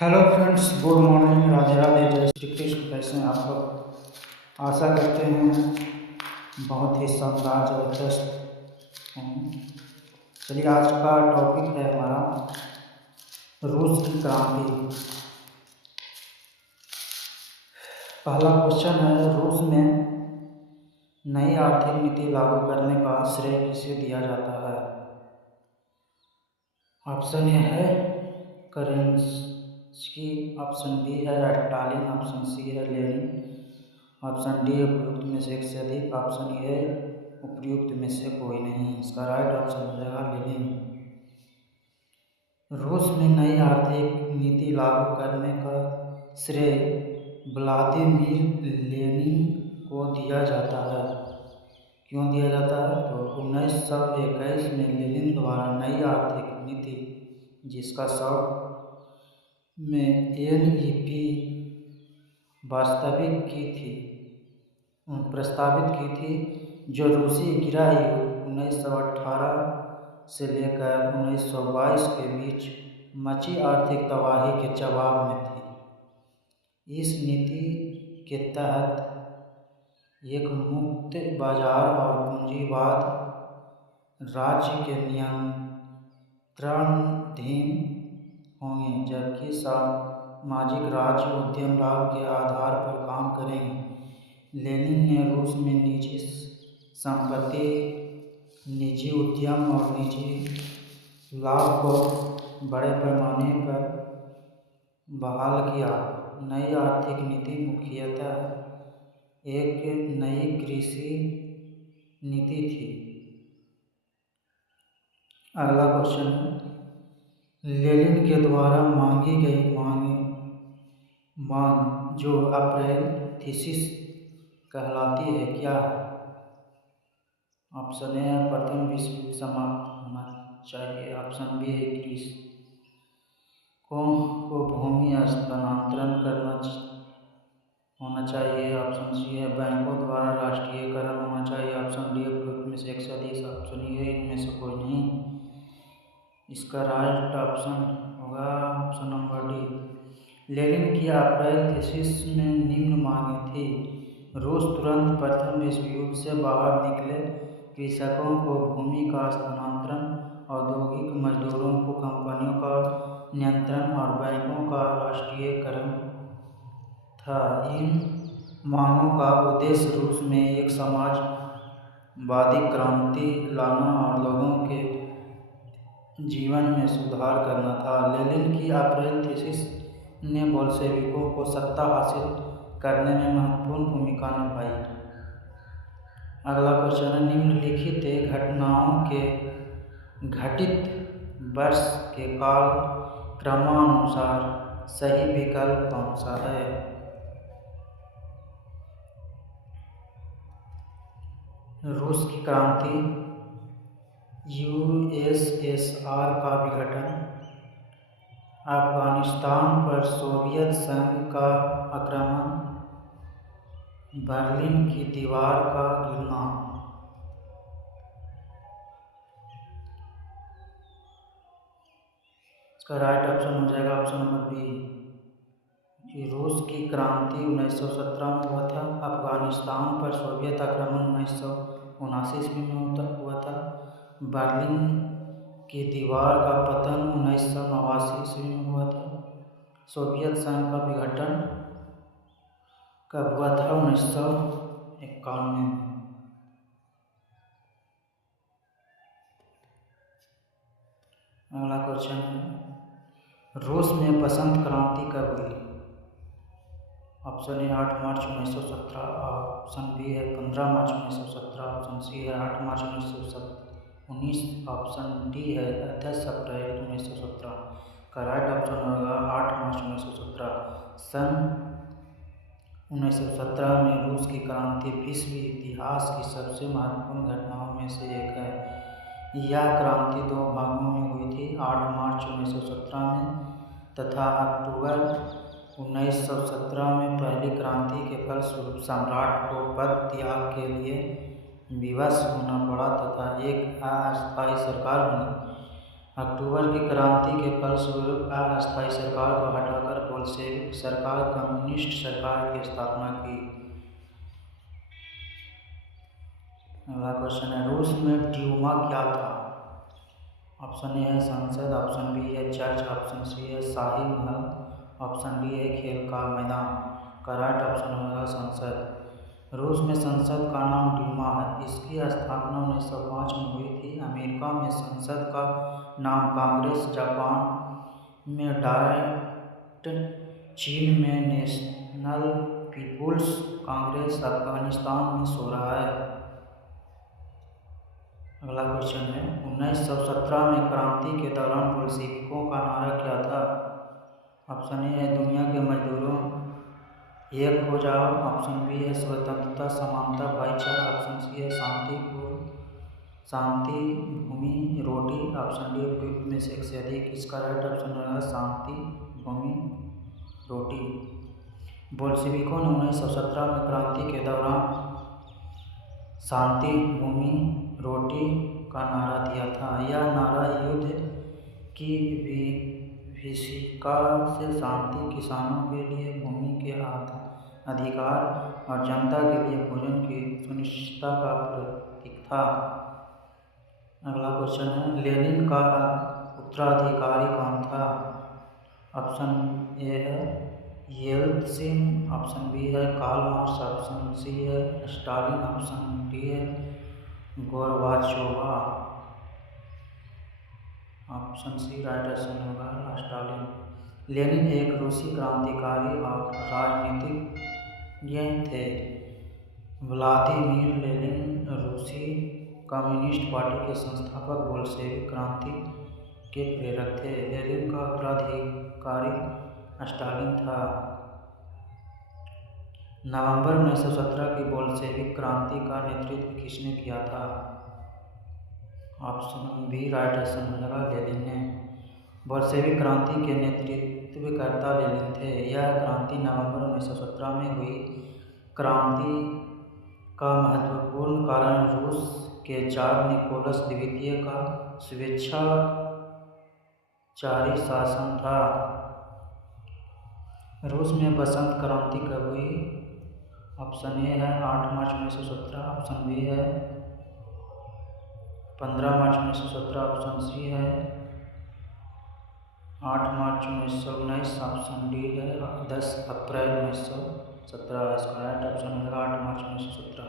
Hello friends, good morning, Radhe Radhe, जय श्री कृष्ण। कैसे हैं आप लोग? आशा करते हैं बहुत ही शानदार जबरदस्त हों। चलिए, आज का टॉपिक है हमारा रूस की क्रांति। पहला क्वेश्चन है, रूस में नई आर्थिक नीति लागू करने का श्रेय किसे दिया जाता है? ऑप्शन ए है करेंस्की, ऑप्शन बी है स्टालिन, ऑप्शन सी है लेनिन, ऑप्शन डी उपयुक्त में से एक से अधिक, ऑप्शन ए उपयुक्त में से कोई नहीं। इसका राइट ऑप्शन हो जाएगा लेनिन। रूस में नई आर्थिक नीति लागू करने का श्रेय व्लादिमीर लेनिन को दिया जाता है। क्यों दिया जाता है? तो 1921 में लेनिन द्वारा नई आर्थिक नीति, जिसका शब्द में NEP प्रस्तावित की थी, जो रूसी गृह युद्ध 1918 से लेकर 1922 के बीच मची आर्थिक तबाही के जवाब में थी। इस नीति के तहत एक मुक्त बाजार और पूंजीवाद राज्य के नियंत्रणाधीन होंगे, जबकि सामाजिक राज्य उद्यम लाभ के आधार पर काम करेंगे। लेनिन ने रूस में निजी संपत्ति, निजी उद्यम और निजी लाभ को बड़े पैमाने पर बहाल किया। नई आर्थिक नीति मुख्यतः एक नई कृषि नीति थी। अगला क्वेश्चन है, लेनिन के द्वारा मांगी गई मांग जो अप्रैल थीसिस कहलाती है, क्या है? ऑप्शन ए है प्रथम विश्व युद्ध समाप्त होना चाहिए, ऑप्शन बी है ग्रीस को भूमि हस्तांतरण करना होना चाहिए, ऑप्शन सी है बैंकों द्वारा राष्ट्रीयकरण होना चाहिए, ऑप्शन डी उपयुक्त में से एक से अधिक, ऑप्शन ई है इनमें से कोई नहीं। इसका राइट ऑप्शन होगा ऑप्शन नंबर डी। लेनिन की अप्रैल थीसिस में निम्न मांगें थी: रूस तुरंत प्रथम विश्व युद्ध से बाहर निकले, कृषकों को भूमि का हस्तांतरण, औद्योगिक मजदूरों को कंपनियों का नियंत्रण और बैंकों का राष्ट्रीयकरण था। इन मांगों का उद्देश्य रूस में एक समाजवादी क्रांति लाना और लोगों के जीवन में सुधार करना था। लेनिन की अप्रैल थीसिस ने बोल्शेविकों को सत्ता हासिल करने में महत्वपूर्ण भूमिका निभाई। अगला क्वेश्चन है, निम्नलिखित घटनाओं के घटित वर्ष के काल क्रमानुसार सही विकल्प कौन सा है? रूस की क्रांति, USSR का विघटन, अफगानिस्तान पर सोवियत संघ का आक्रमण, बर्लिन की दीवार का गिरना। इसका राइट ऑप्शन हो जाएगा ऑप्शन नंबर बी। रूस की क्रांति 1917 में हुआ था, अफगानिस्तान पर सोवियत आक्रमण 1979 ईस्वी में हुआ था, बर्लिन की दीवार का पतन 1989 ईस्वी में हुआ था, सोवियत संघ का विघटन कब हुआ था? 1991 में। अगला क्वेश्चन है, रूस में बसंत क्रांति कब हुई? Option A 8 March 1917, option B है 15 मार्च 1917, ऑप्शन सी है 8 मार्च 1919, ऑप्शन डी है 10 अप्रैल 1917। का राइट ऑप्शन होगा 8 मार्च 1917। सन 1917 में रूस की क्रांति विश्व इतिहास की सबसे महत्वपूर्ण घटनाओं में से एक है। यह क्रांति दो भागों में हुई थी, 8 मार्च 1917 में तथा अक्टूबर 1917 में। पहली क्रांति के फलस्वरूप सम्राट को पद त्याग के लिए विवश होना पड़ा तथा एक अस्थायी सरकार बनी। अक्टूबर की क्रांति के फलस्वरूप अस्थायी सरकार को हटाकर बोल्शेविक सरकार कम्युनिस्ट सरकार की स्थापना की। अगला क्वेश्चन है, रूस में ड्यूमा क्या था? ऑप्शन ए है संसद, ऑप्शन बी है चर्च, ऑप्शन सी है शाही महल, ऑप्शन डी है खेल का मैदान। करेक्ट ऑप्शन होगा संसद। रूस में संसद का नाम ड्यूमा है। इसकी स्थापना 1905 में हुई थी। अमेरिका में संसद का नाम कांग्रेस, जापान में डाइट, चीन में नेशनल पीपुल्स कांग्रेस, अफगानिस्तान में शोरा है। अगला क्वेश्चन है, 1917 में क्रांति के दौरान बोल्शेविकों का नारा क्या था? ऑप्शन ए है दुनिया के मजदूरों एक हो जाओ, ऑप्शन बी है स्वतंत्रता, समानता, भाईचारा, ऑप्शन सी है शांति, भूमि, रोटी, ऑप्शन डी उपयुक्त में से एक से अधिक। इसका राइट ऑप्शन होगा शांति, भूमि, रोटी। बोल्शेविकों ने 1917 में क्रांति के दौरान शांति, भूमि, रोटी का नारा दिया था। यह नारा युद्ध की विभीषिका से शांति, किसानों के लिए भूमि के अधिकार और जनता के लिए भोजन की सुनिश्चितता का प्रतीक था। अगला क्वेश्चन है, लेनिन का उत्तराधिकारी कौन था? ऑप्शन ए है येल्त्सिन, ऑप्शन बी है कार्ल मार्क्स, ऑप्शन सी है स्टालिन, ऑप्शन डी है गोरबाचोवा। ऑप्शन सी राइट ऑप्शन होगा स्टालिन। लेनिन एक रूसी क्रांतिकारी और राजनीतिज्ञ थे। व्लादिमीर लेनिन रूसी कम्युनिस्ट पार्टी के संस्थापक, बोल्शेविक क्रांति के प्रेरक थे। लेनिन का उत्तराधिकारी स्टालिन था। नवंबर 1917 की बोल्शेविक क्रांति का नेतृत्व किसने किया था? ऑप्शन बी राइट ऑप्शन होगा लेनिन ने। बोल्शेविक क्रांति के नेतृत्वकर्ता लेनिन थे। यह क्रांति नवंबर 1917 में हुई। क्रांति का महत्वपूर्ण कारण रूस के जार निकोलस द्वितीय का स्वेच्छाचारी शासन था। रूस में बसंत क्रांति कब हुई? ऑप्शन ए है 8 मार्च 1917, ऑप्शन बी है 15 मार्च 1917, ऑप्शन सी है 8 मार्च 1919, ऑप्शन डी है 10 अप्रैल 1917। इसका राइट ऑप्शन है 8 मार्च 1917।